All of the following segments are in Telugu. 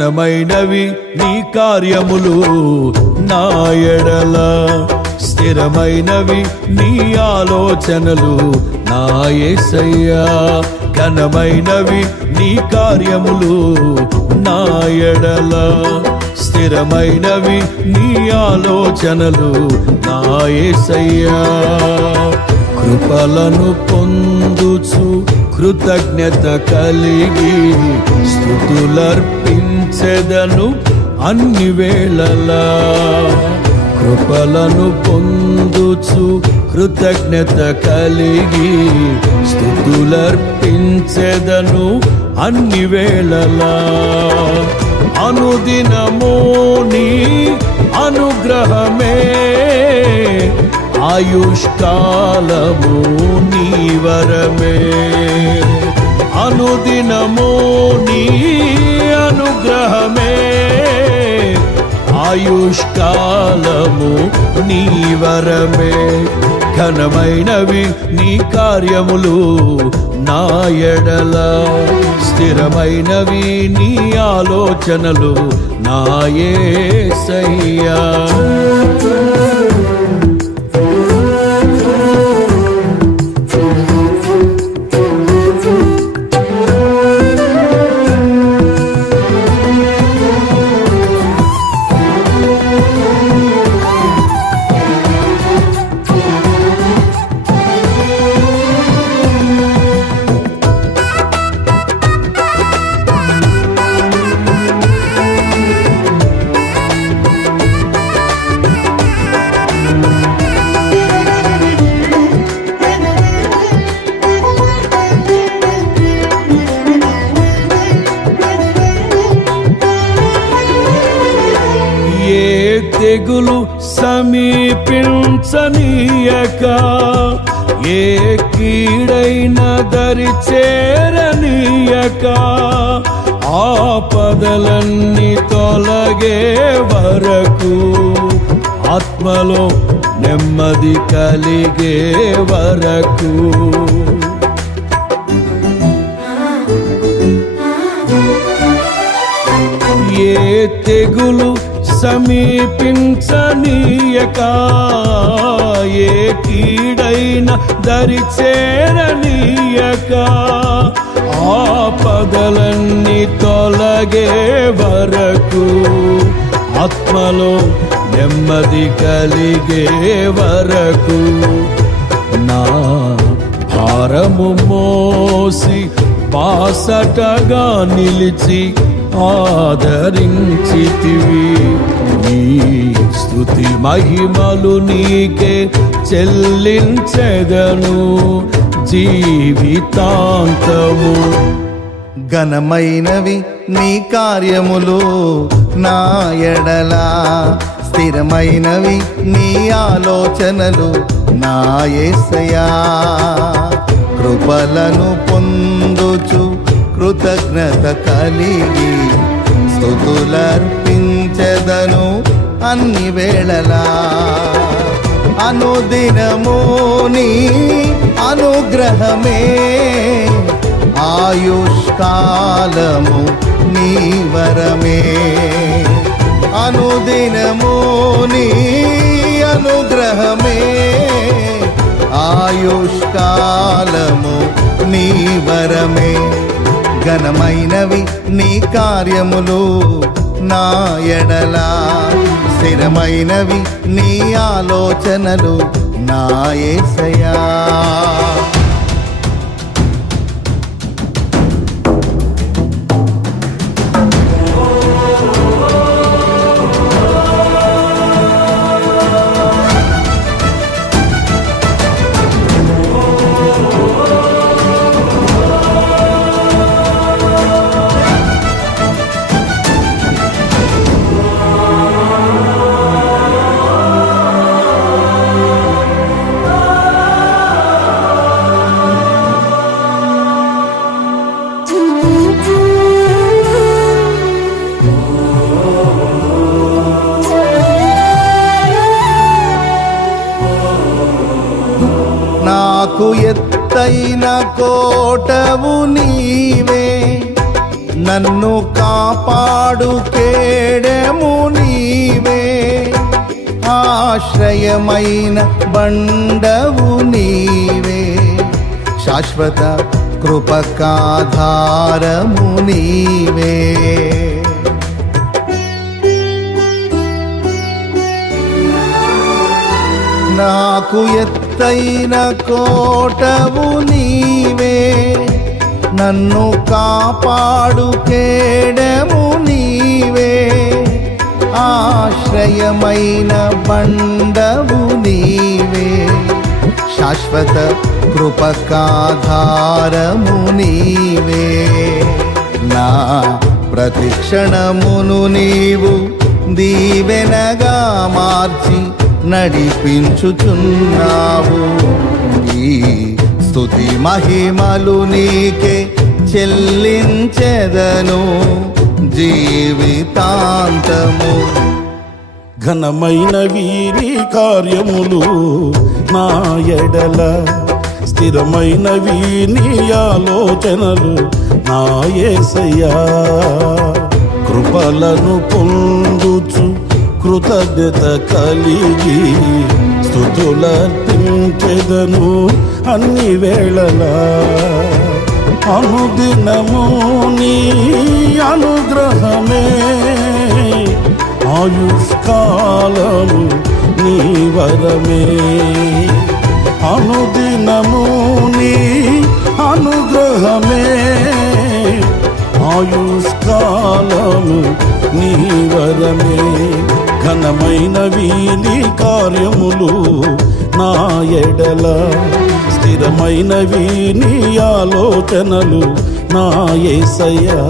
ఘనమైనవి నీ కార్యములు నా ఎడల, స్థిరమైనవి నీ ఆలోచనలు నా యేసయ్యా. ఘనమైనవి నీ కార్యములు నా ఎడల, స్థిరమైనవి నీ ఆలోచనలు నా యేసయ్యా. కృపలను పొందుచు కృతజ్ఞత కలిగి స్తుతులర్పించెదను అన్ని వేళలా. కృపలను పొందుచు కృతజ్ఞత కలిగి స్తుతులర్పించెదను అన్ని వేళలా. అనుదినము నీ అనుగ్రహమే, ఆయుష్కాలము నీ వరమే. అనుదినము నీ అనుగ్రహమే, ఆయుష్కాలము నీ వరమే. ఘనమైనవి నీ కార్యములు నా ఎడల, స్థిరమైనవి నీ ఆలోచనలు నా యేసయ్యా. తెగులు సమీపించనీయక, ఏ కీడైన దరి చేరనీయక, ఆపదలన్నీ తొలగే వరకు, ఆత్మలో నెమ్మది కలిగే వరకు. ఏ తెగులు సమీపించనీయక, ఏ కీడైన దరి చేరనీయక, ఆపదలన్నీ తొలగే వరకు, ఆత్మలో నెమ్మది కలిగే వరకు. నా భారము మోసి బాసటగా నిలిచి ఆదరించితివి. నీ స్తుతి మహిమలు నీకే చెల్లించెదను జీవితాంతము. ఘనమైనవి నీ కార్యములు నా ఎడల, స్థిరమైనవి నీ ఆలోచనలు నా యేసయ్యా. కృపలను పొందుచు కృతజ్ఞత కలిగి స్తుతులర్పించెదను అన్ని వేళలా. అనుదినము నీ అనుగ్రహమే, ఆయుష్కాలము నీ వరమే. అనుదినము నీ అనుగ్రహమే, ఆయుష్కాలము నీ వరమే. ఘనమైనవి నీ కార్యములు నా ఎడల, స్థిరమైనవి నీ ఆలోచనలు నా యేసయ్యా. నాకు ఎత్తైన కోటవు నీవే, నన్ను కాపాడు కేడెము నీవే, ఆశ్రయమైన బండవు నీవే, శాశ్వత కృపకాధారము నీవే. నాకు ఎత్తైన కోటవు నీవే, నన్ను కాపాడు కేడెము నీవే, ఆశ్రయమైన బండవు నీవే, శాశ్వత కృపకాధారము నీవే. నా ప్రతిక్షణమును నీవు దీవెనగా మార్చి నడిపించుచున్నావు. ఈ స్తుతి మహిమలు నీకే చెల్లించెదను జీవితాంతము. ఘనమైనవి నీ కార్యములు నా ఎడల, స్థిరమైనవి నీ ఆలోచనలు నా యేసయ్యా. కృపలను పొందుచు కృతజ్ఞత కలిగి స్తుతులర్పించెదను అన్ని వేళలా. అనుదినము నీ అనుగ్రహమే, ఆయుష్కాలము నీ వరమే. అనుదినము నీ అనుగ్రహమే, ఆయుష్కాలము నీ వరమే. ఘనమైనవి నీ కార్యములు నా ఎడల, స్థిరమైనవి నీ ఆలోచనలు నా యేసయ్యా.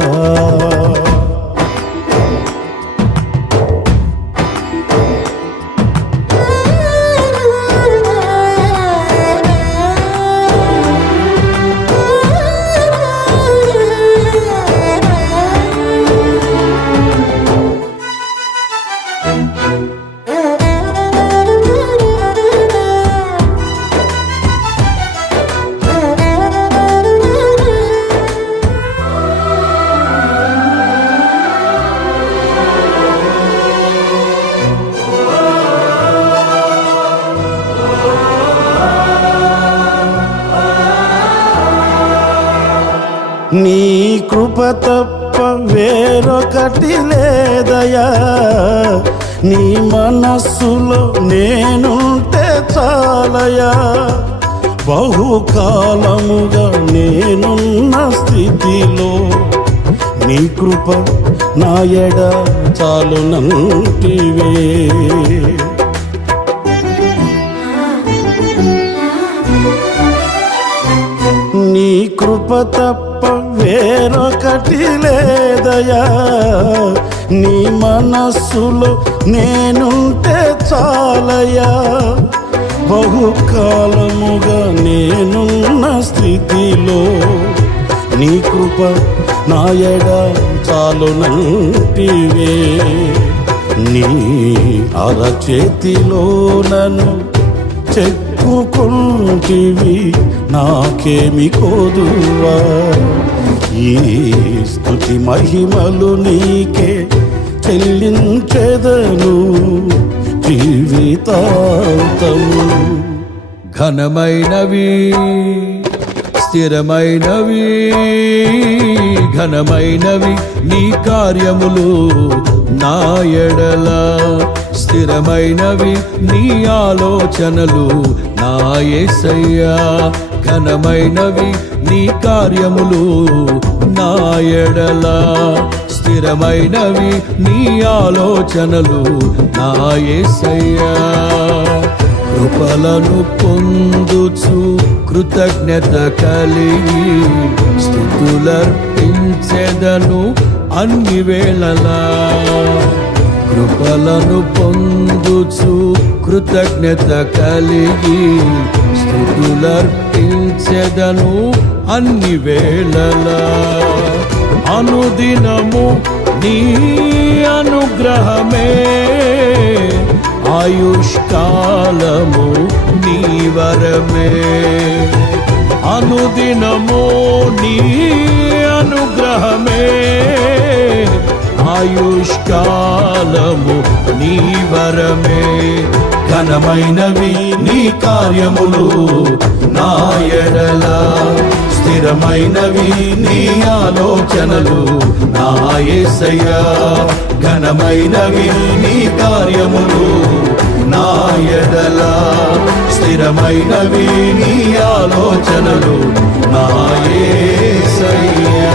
నీ కృప తప్ప వేరొకటి లేదయా, నీ మనస్సులో నేనుంటే చాలయా. బహుకాలముగా నేనున్న స్థితిలో నీ కృప నా ఎడ చాలునంటివే. నీ కృప తప్ప వేరొకటి లేదయా, నీ మనస్సులో నేనుంటే చాలయా. బహుకాలముగా నేనున్న స్థితిలో నీ కృప నా ఎడ చాలునంటివే. నీ అరచేతిలో నన్ను చెక్కుకుంటివి, నాకేమి కోదువా. ఈ స్తుతి మహిమలు నీకే చెల్లించెదను జీవితాంతము. ఘనమైనవి స్థిరమైనవి, ఘనమైనవి నీ కార్యములు నా ఎడల, స్థిరమైనవి నీ ఆలోచనలు నా యేసయ్యా. ఘనమైనవి నీ కార్యములు నా ఎడల, స్థిరమైనవి నీ ఆలోచనలు నా యేసయ్యా. కృపలను పొందుచు కృతజ్ఞత కలిగి స్తుతులర్పించెదను అన్ని వేళలా. కృపలను పొందుచు కృతజ్ఞత కలిగి స్తుతులర్పించెదను అన్ని వేళలా. అనుదినము నీ అనుగ్రహమే, ఆయుష్కాలము నీ వరమే. అనుదినము నీ అనుగ్రహమే ఆయుష్కాలము నీ వరమే ఘనమైనవి నీ కార్యములు నా ఎడల స్థిరమైనవి నీ ఆలోచనలు నా యేసయ్యా ఘనమైనవి నీ కార్యములు నా ఎడల స్థిరమైనవి నీ ఆలోచనలు నా యేసయ్యా